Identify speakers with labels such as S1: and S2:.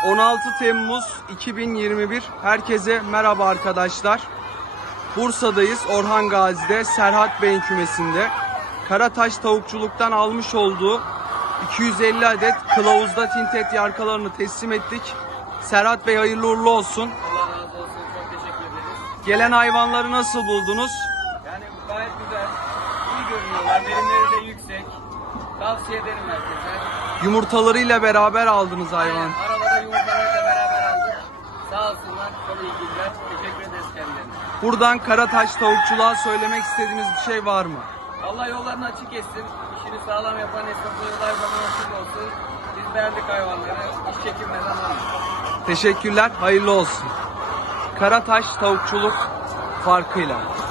S1: 16 Temmuz 2021. Herkese merhaba arkadaşlar. Bursa'dayız. Orhan Gazi'de Serhat Bey'in kümesinde. Karataş Tavukçuluk'tan almış olduğu 250 adet kılavuzda tintet yarkalarını teslim ettik. Serhat Bey hayırlı uğurlu olsun.
S2: Allah razı olsun. Çok teşekkür ederiz.
S1: Gelen hayvanları nasıl buldunuz?
S2: Yani gayet güzel. İyi görünüyorlar. Verimleri de yüksek. Tavsiye ederim herkese.
S1: Yumurtalarıyla beraber aldınız hayvan.
S2: Aynen. Arabada yumurtalarıyla beraber aldık. Sağ olsunlar. Çok ilgililer. Teşekkür ederiz kendilerine.
S1: Buradan Karataş Tavukçuluğa söylemek istediğiniz bir şey var mı?
S2: Allah yollarını açık etsin. İşini sağlam yapan esnafı yollar zaman açık olsun. Biz beğendik hayvanları. İş çekinmeden aldık.
S1: Teşekkürler, hayırlı olsun. Karataş Tavukçuluk farkıyla.